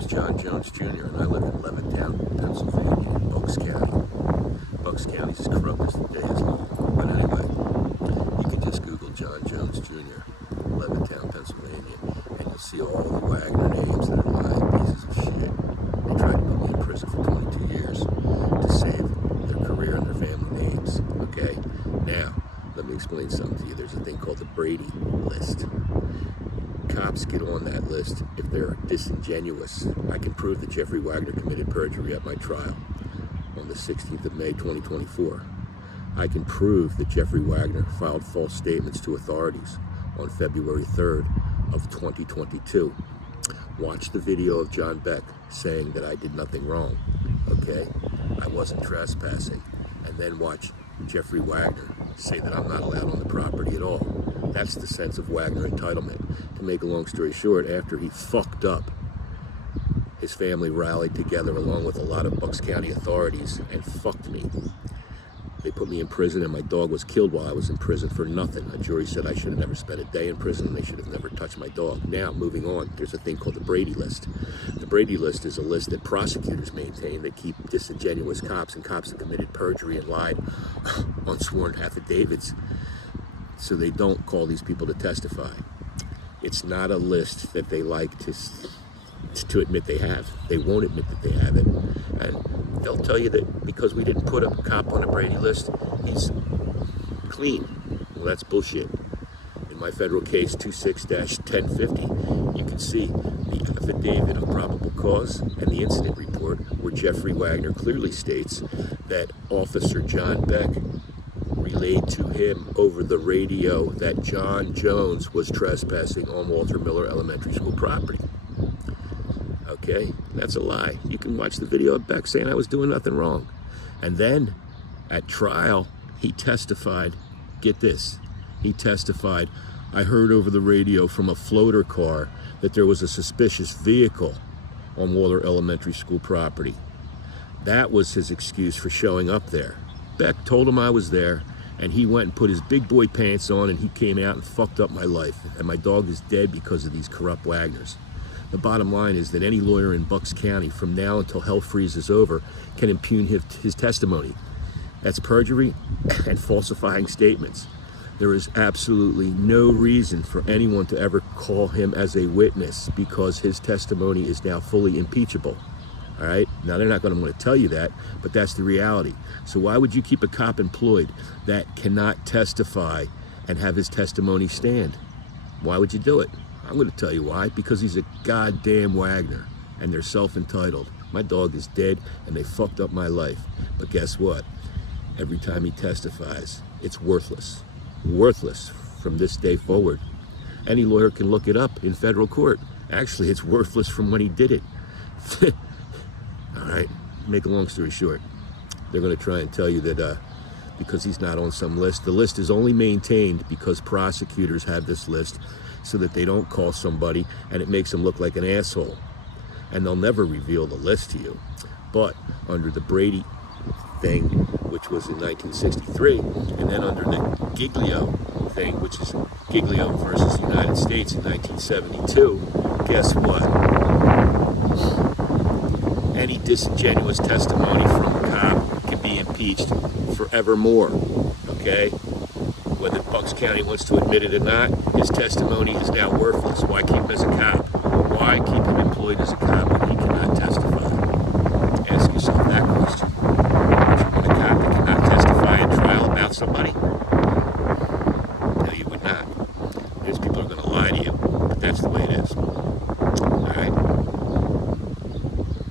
name's John Jones Jr. and I live in Levittown, Pennsylvania, in Bucks County. Bucks County's as corrupt as the day is long. But anyway, you can just Google John Jones Jr., Levittown, Pennsylvania, and you'll see all the Wagner names that are lying pieces of shit. They tried to put me in prison for 22 years to save their career and their family names. Okay? Now, let me explain something to you. There's a thing called the Brady list. Cops get on that list if they're disingenuous. I can prove that Jeffrey Wagner committed perjury at my trial on the 16th of May, 2024. I can prove that Jeffrey Wagner filed false statements to authorities on February 3rd of 2022. Watch the video of John Beck saying that I did nothing wrong, okay? I wasn't trespassing. And then watch Jeffrey Wagner say that I'm not allowed on the property at all. That's the sense of Wagner entitlement. To make a long story short, after he fucked up, his family rallied together along with a lot of Bucks County authorities and fucked me. They put me in prison and my dog was killed while I was in prison for nothing. A jury said I should have never spent a day in prison and they should have never touched my dog. Now, moving on, there's a thing called the Brady list. The Brady list is a list that prosecutors maintain that keep disingenuous cops and cops that committed perjury and lied on sworn affidavits so they don't call these people to testify. It's not a list that they like to admit they have. They won't admit that they have it. And they'll tell you that because we didn't put a cop on a Brady list, he's clean. Well, that's bullshit. In my federal case 26-1050, you can see the affidavit of probable cause and the incident report where Jeffrey Wagner clearly states that Officer John Beck relayed to him over the radio that John Jones was trespassing on Walter Miller Elementary School property. Okay, that's a lie. You can watch the video of Beck saying I was doing nothing wrong. And then at trial, he testified, get this, he testified, I heard over the radio from a floater car that there was a suspicious vehicle on Walter Elementary School property. That was his excuse for showing up there. Beck told him I was there, and he went and put his big boy pants on and he came out and fucked up my life. And my dog is dead because of these corrupt Wagners. The bottom line is that any lawyer in Bucks County from now until hell freezes over can impugn his testimony. That's perjury and falsifying statements. There is absolutely no reason for anyone to ever call him as a witness because his testimony is now fully impeachable. All right? Now, they're not going to want to tell you that, but that's the reality. So why would you keep a cop employed that cannot testify and have his testimony stand? Why would you do it? I'm going to tell you why. Because he's a goddamn Wagner, and they're self-entitled. My dog is dead, and they fucked up my life. But guess what? Every time he testifies, it's worthless. Worthless from this day forward. Any lawyer can look it up in federal court. Actually, it's worthless from when he did it. All right, make a long story short, they're going to try and tell you that because he's not on some list, the list is only maintained because prosecutors have this list so that they don't call somebody and it makes them look like an asshole. And they'll never reveal the list to you. But under the Brady thing, which was in 1963, and then under the Giglio thing, which is Giglio versus the United States in 1972, guess what? Any disingenuous testimony from a cop can be impeached forevermore, okay? Whether Bucks County wants to admit it or not, his testimony is now worthless. Why keep him as a cop? Why keep him employed as a cop when he cannot testify? Ask yourself that question. Would you want a cop that cannot testify in trial about somebody?